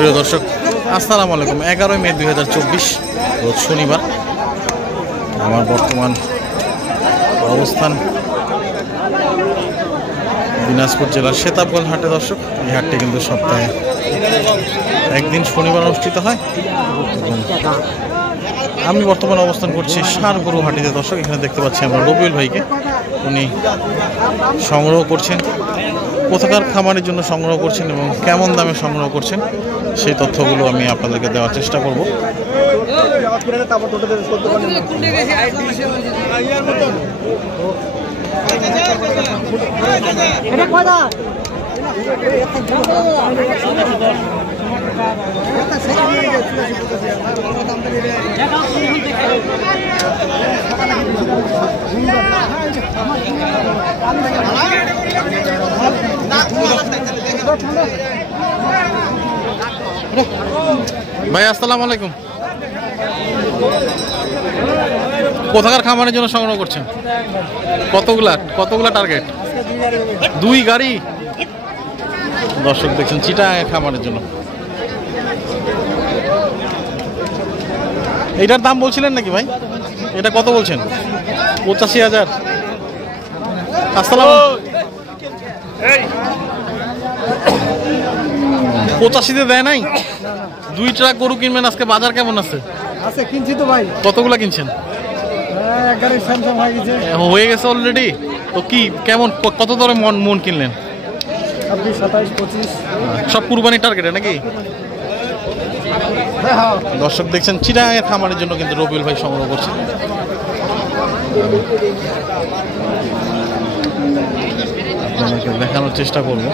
প্রিয় দর্শক আসসালামু আলাইকুম। 11 মে 2024 রোজ শনিবার। আমার বর্তমান অবস্থান দিনাজপুর জেলার সেতাবগঞ্জ হাটে। দর্শক, এই হাটটি কিন্তু সপ্তাহে একদিন শনিবার অনুষ্ঠিত হয়। আমি বর্তমানে অবস্থান করছি সারগরু হাটিতে। দর্শক, এখানে দেখতে পাচ্ছি আমরা রবিউল ভাইকে। উনি সংগ্রহ করছেন, কোথাকার খামারের জন্য সংগ্রহ করছেন এবং কেমন দামে সংগ্রহ করছেন সেই তথ্যগুলো আমি আপনাদেরকে দেওয়ার চেষ্টা করব। ভাই আসসালামু আলাইকুম। কোথাকার খামারের জন্য সংগ্রহ করছেন? কতগুলা টার্গেট? 2 গাড়ি। দর্শক দেখছেন চিটাগাং খামারের জন্য। এইটার দাম বলছিলেন নাকি ভাই? এটা কত বলছেন? 85,000। আসসালাম। 85-তে দেয় নাই? 2 ট্রাক গরু কিনবেন আজকে। বাজার কেমন আছে? আছে, কিনছি তো ভাই। কতগুলা কিনছেন? হয়ে গেছে অলরেডি। তো কি কেমন কত দরে মন কিনলেন? 26, 27, 25 সব কুরবানির টার্গেটে নাকি? দর্শক দেখছেন চিটাগাংয়ের খামারের জন্য কিন্তু রবিউল ভাই সংগ্রহ করছেন। আপনাদেরকে দেখানোর চেষ্টা করব।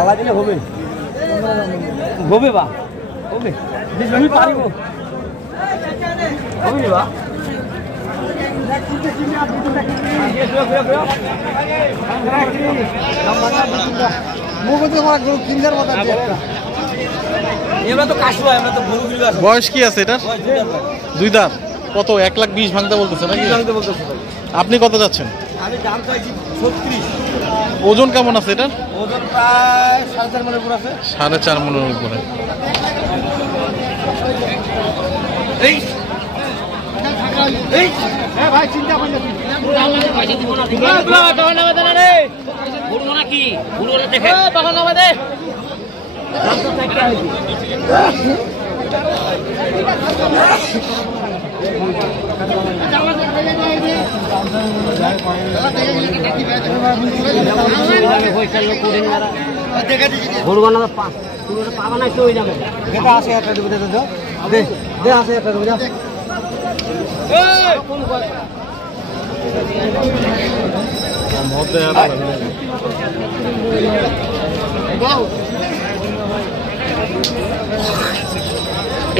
আলা দিলে হবে হবে বা হবে আমি পারিব হবে বা বয়স কি আছে এটার? 2 দাঁত। কত? 1,20,000 ভাঙতে বলতেছে নাকি? আপনি কত যাচ্ছেন? আমি দাম চাইছি 36। ওজন কেমন আছে এটার? ওজন প্রায় 4.5 মনের উপর আছে। 4.5 মনের উপরে। এই এই হ্যাঁ ভাই, চিন্তা করেন না।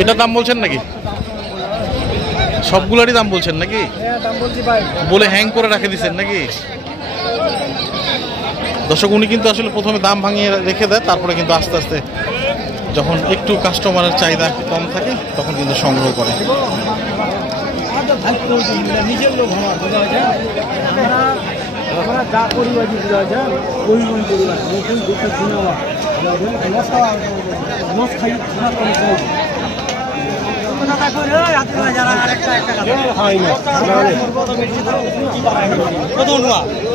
এটার দাম বলছেন নাকি? সবগুলারই দাম বলছেন নাকি? বলে হ্যাং করে রাখে দিচ্ছেন নাকি? দর্শক, উনি কিন্তু আসলে প্রথমে দাম ভাঙিয়ে রেখে দেয়, তারপরে কিন্তু আস্তে আস্তে যখন একটু কাস্টমারের চাহিদা কম থাকে তখন কিন্তু সংগ্রহ করে। নিজের লোক আমরা যা পরিবার পরিবহন পরিবার নতুন দুটো সিনেমা খাই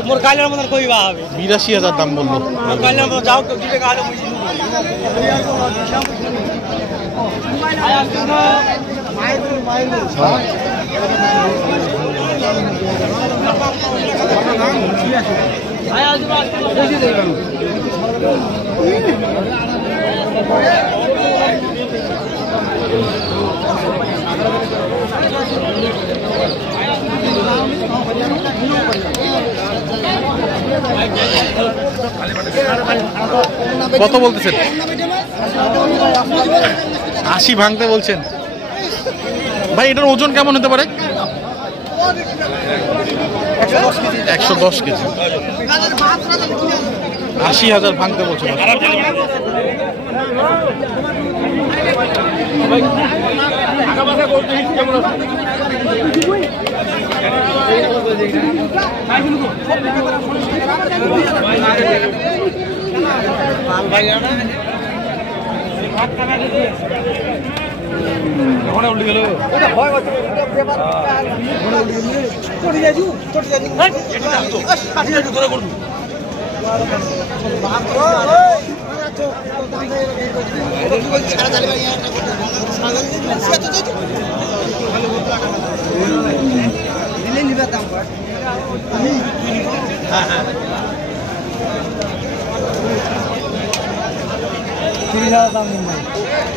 মোর কালের মতন কইবা হবে। 82,000 দাম বললো। কালের মতো যাও তো দিতে কালে কত বলতেছেন? 80 ভাঙতে বলছেন ভাই। এটার ওজন কেমন হতে পারে? 110 কেজি। 80,000 ভাঙতে বলছে।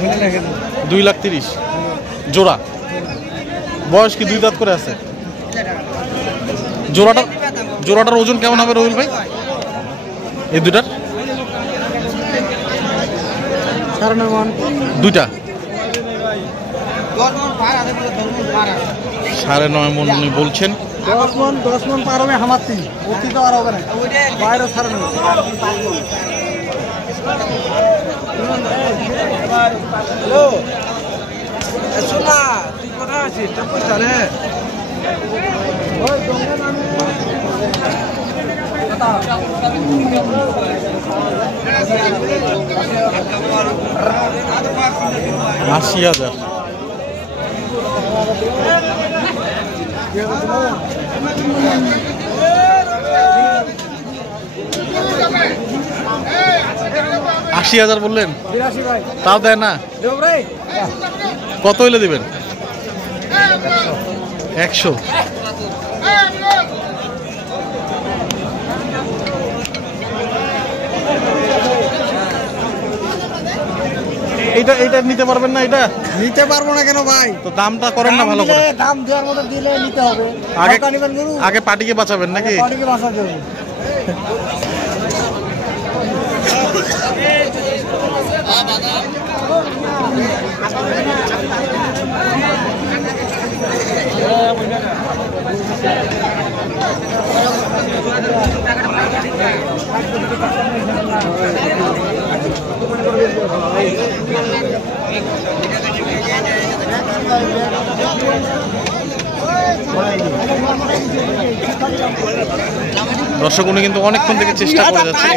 উল্টে গেল দুই লাখ 30 জোড়া। বয়স কি 2 দাঁত করে আছে? জোড়াটার ওজন কেমন হবে রবিউল ভাই? এই দুটার 2টা 9.5 মণ উনি বলছেন। 10 মণ পার হবে আমার তিন অতি তো আর হবে না বাইরে ছাড়া নেই। হ্যালো শোনা তুই কোথায় আছিস? চলে $80,000। $80,000 বললেন, তাও দেয় না। কত হইলে দিবেন? 100। এইটা নিতে পারবেন না? এটা নিতে পারবো না কেন ভাই? তো দামটা করেন না ভালো করে। দাম দেওয়ার মতো দিলে নিতে হবে। আগে পার্টিকে বাঁচাবেন নাকি? পার্টিকে বাঁচাতে হবে। দর্শক উনি কিন্তু অনেকক্ষণ থেকে চেষ্টা করে যাচ্ছে।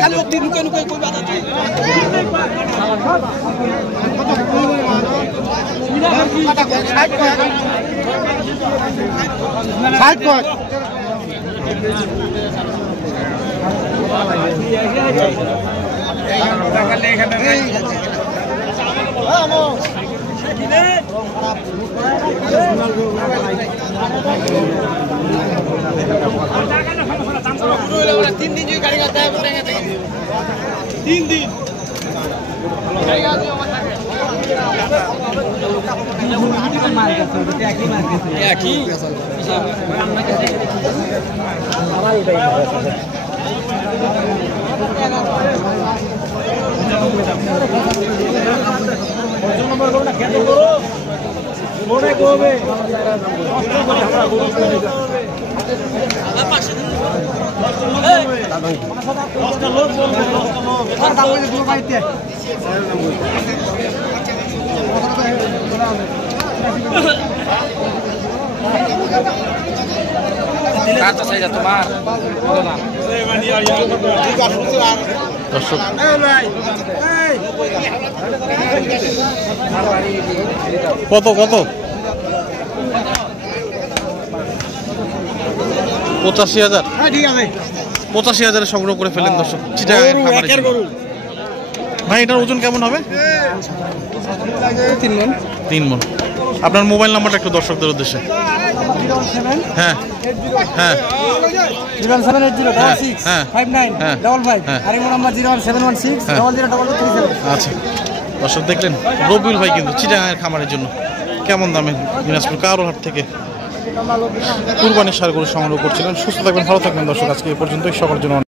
কত কত 85,000। 85,000 সংগ্রহ করে ফেলেন দর্শক। ভাই এটার ওজন কেমন হবে? 3 মণ। আপনার মোবাইল নাম্বারটা একটু দর্শকদের উদ্দেশ্যে। হ্যাঁ হ্যাঁ 078059555 আচ্ছা দর্শক দেখলেন রবিউল ভাই কিন্তু চিটাগাংয়ের খামারের জন্য কেমন দামে দিনাজপুর কারোরহাট থেকে কুরবানির ষাঁড় গরু সংগ্রহ করছিলেন। সুস্থ থাকবেন, ভালো থাকবেন দর্শক। আজকে এই পর্যন্তই। সবার জন্য